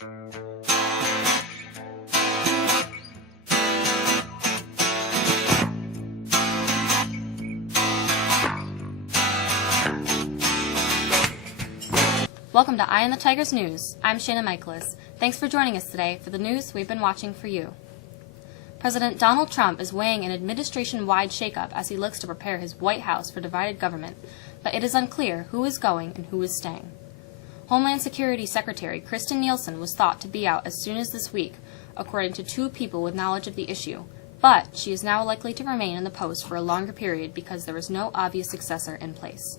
Welcome to Eye on the Tigers News. I'm Shannon Michaelis. Thanks for joining us today for the news we've been watching for you. President Donald Trump is weighing an administration-wide shakeup as he looks to prepare his White House for divided government, but it is unclear who is going and who is staying. Homeland Security Secretary Kristen Nielsen was thought to be out as soon as this week, according to two people with knowledge of the issue, but she is now likely to remain in the post for a longer period because there is no obvious successor in place.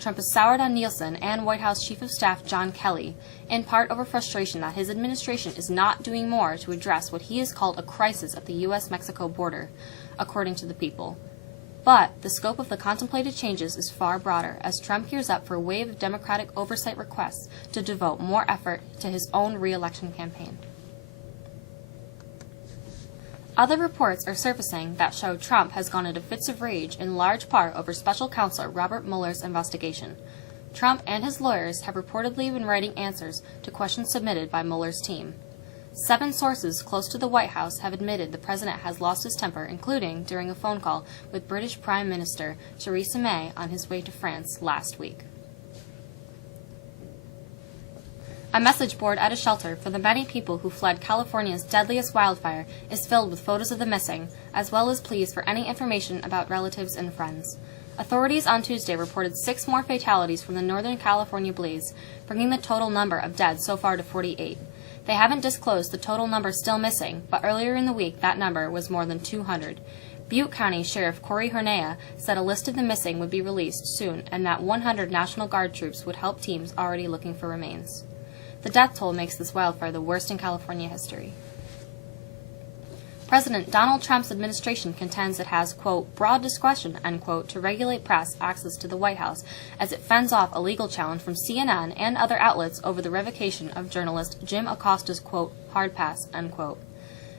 Trump has soured on Nielsen and White House Chief of Staff John Kelly, in part over frustration that his administration is not doing more to address what he has called a crisis at the U.S.-Mexico border, according to the people. But the scope of the contemplated changes is far broader, as Trump gears up for a wave of Democratic oversight requests to devote more effort to his own re-election campaign. Other reports are surfacing that show Trump has gone into fits of rage in large part over Special Counsel Robert Mueller's investigation. Trump and his lawyers have reportedly been writing answers to questions submitted by Mueller's team. 7 sources close to the White House have admitted the president has lost his temper, including during a phone call with British Prime Minister Theresa May on his way to France last week. A message board at a shelter for the many people who fled California's deadliest wildfire is filled with photos of the missing, as well as pleas for any information about relatives and friends. Authorities on Tuesday reported 6 more fatalities from the Northern California blaze, bringing the total number of dead so far to 48. They haven't disclosed the total number still missing, but earlier in the week that number was more than 200. Butte County Sheriff Corey Hernea said a list of the missing would be released soon and that 100 National Guard troops would help teams already looking for remains. The death toll makes this wildfire the worst in California history. President Donald Trump's administration contends it has, quote, broad discretion, end quote, to regulate press access to the White House as it fends off a legal challenge from CNN and other outlets over the revocation of journalist Jim Acosta's, quote, hard pass, end quote.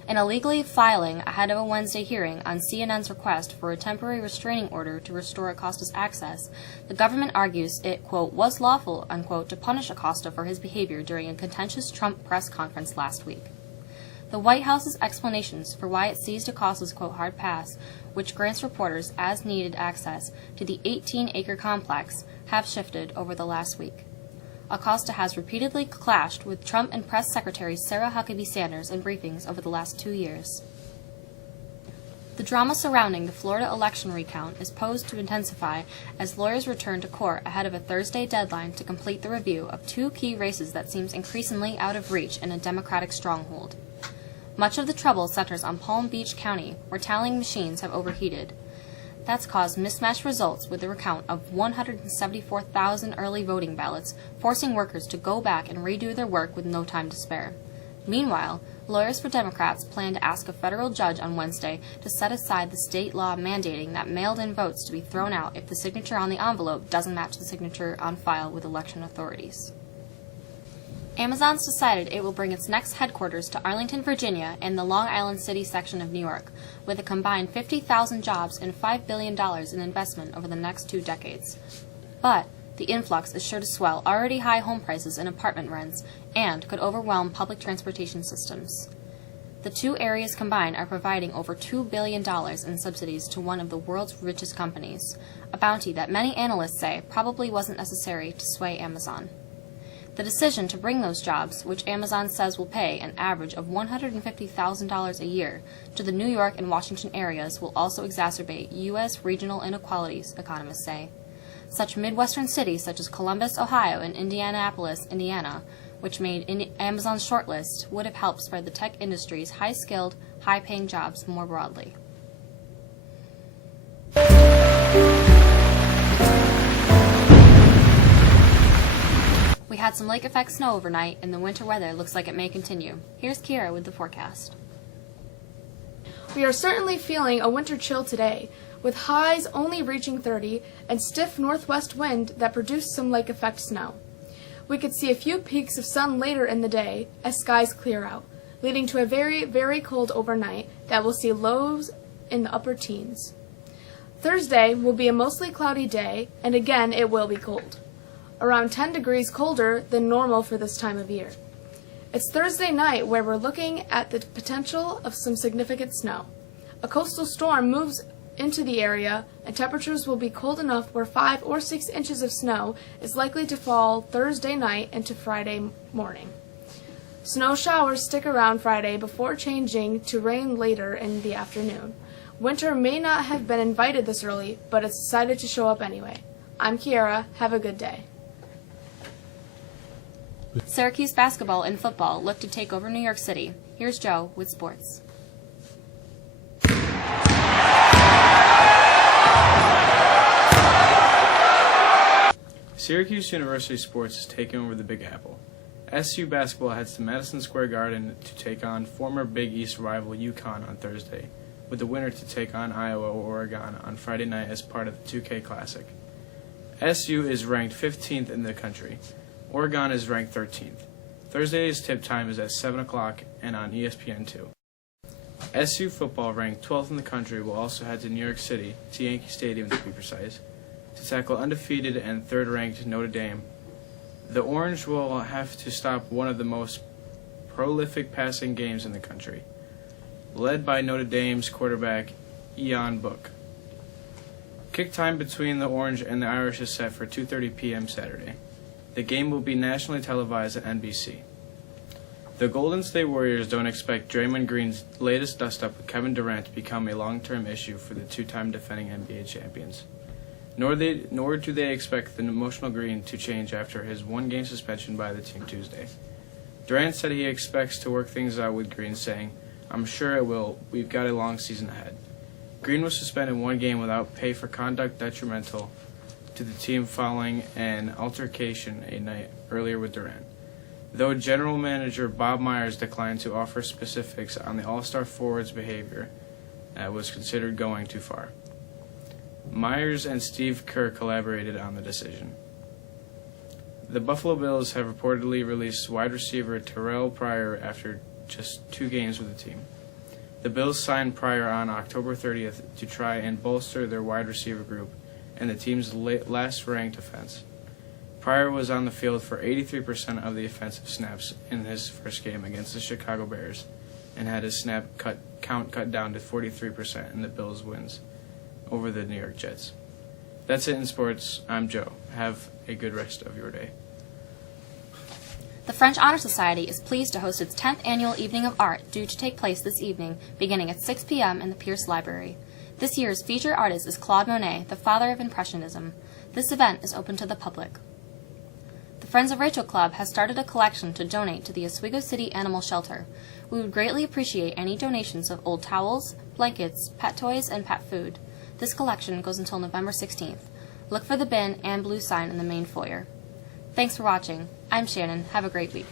In illegally filing ahead of a Wednesday hearing on CNN's request for a temporary restraining order to restore Acosta's access, the government argues it, quote, was lawful, unquote, to punish Acosta for his behavior during a contentious Trump press conference last week. The White House's explanations for why it seized Acosta's, quote, hard pass, which grants reporters as-needed access to the 18-acre complex, have shifted over the last week. Acosta has repeatedly clashed with Trump and Press Secretary Sarah Huckabee Sanders in briefings over the last 2 years. The drama surrounding the Florida election recount is posed to intensify as lawyers return to court ahead of a Thursday deadline to complete the review of 2 key races that seems increasingly out of reach in a Democratic stronghold. Much of the trouble centers on Palm Beach County, where tallying machines have overheated. That's caused mismatched results with the recount of 174,000 early voting ballots, forcing workers to go back and redo their work with no time to spare. Meanwhile, lawyers for Democrats plan to ask a federal judge on Wednesday to set aside the state law mandating that mailed-in votes to be thrown out if the signature on the envelope doesn't match the signature on file with election authorities. Amazon's decided it will bring its next headquarters to Arlington, Virginia, in the Long Island City section of New York, with a combined 50,000 jobs and $5 billion in investment over the next 2 decades. But the influx is sure to swell already high home prices and apartment rents, and could overwhelm public transportation systems. The 2 areas combined are providing over $2 billion in subsidies to one of the world's richest companies, a bounty that many analysts say probably wasn't necessary to sway Amazon. The decision to bring those jobs, which Amazon says will pay an average of $150,000 a year to the New York and Washington areas, will also exacerbate U.S. regional inequalities, economists say. Such Midwestern cities such as Columbus, Ohio, and Indianapolis, Indiana, which made Amazon's shortlist, would have helped spread the tech industry's high-skilled, high-paying jobs more broadly. We had some lake-effect snow overnight, and the winter weather looks like it may continue. Here's Kira with the forecast. We are certainly feeling a winter chill today, with highs only reaching 30 and stiff northwest wind that produced some lake-effect snow. We could see a few peaks of sun later in the day as skies clear out, leading to a very, very cold overnight that will see lows in the upper teens. Thursday will be a mostly cloudy day, and again it will be cold, around 10 degrees colder than normal for this time of year. It's Thursday night where we're looking at the potential of some significant snow. A coastal storm moves into the area, and temperatures will be cold enough where 5 or 6 inches of snow is likely to fall Thursday night into Friday morning. Snow showers stick around Friday before changing to rain later in the afternoon. Winter may not have been invited this early, but it's decided to show up anyway. I'm Kiara. Have a good day. Syracuse basketball and football look to take over New York City. Here's Joe with sports. Syracuse University sports is taking over the Big Apple. SU basketball heads to Madison Square Garden to take on former Big East rival UConn on Thursday, with the winner to take on Iowa or Oregon on Friday night as part of the 2K Classic. SU is ranked 15th in the country. Oregon is ranked 13th. Thursday's tip time is at 7 o'clock and on ESPN2. SU football, ranked 12th in the country, will also head to New York City, to Yankee Stadium to be precise, to tackle undefeated and third-ranked Notre Dame. The Orange will have to stop one of the most prolific passing games in the country, led by Notre Dame's quarterback, Ian Book. Kick time between the Orange and the Irish is set for 2:30 p.m. Saturday. The game will be nationally televised at NBC. The Golden State Warriors don't expect Draymond Green's latest dust-up with Kevin Durant to become a long-term issue for the two-time defending NBA champions. Nor do they expect the emotional Green to change after his one-game suspension by the team Tuesday. Durant said he expects to work things out with Green, saying, "I'm sure it will. We've got a long season ahead." Green was suspended one game without pay for conduct detrimental to the team following an altercation a night earlier with Durant. Though General Manager Bob Myers declined to offer specifics on the All-Star forward's behavior, was considered going too far. Myers and Steve Kerr collaborated on the decision. The Buffalo Bills have reportedly released wide receiver Terrell Pryor after just 2 games with the team. The Bills signed Pryor on October 30th to try and bolster their wide receiver group and the team's last-ranked offense. Pryor was on the field for 83% of the offensive snaps in his first game against the Chicago Bears and had his snap count cut down to 43% in the Bills' wins over the New York Jets. That's it in sports. I'm Joe. Have a good rest of your day. The French Honor Society is pleased to host its 10th annual Evening of Art, due to take place this evening, beginning at 6 p.m. in the Pierce Library. This year's featured artist is Claude Monet, the father of Impressionism. This event is open to the public. The Friends of Rachel Club has started a collection to donate to the Oswego City Animal Shelter. We would greatly appreciate any donations of old towels, blankets, pet toys, and pet food. This collection goes until November 16th. Look for the bin and blue sign in the main foyer. Thanks for watching. I'm Shannon. Have a great week.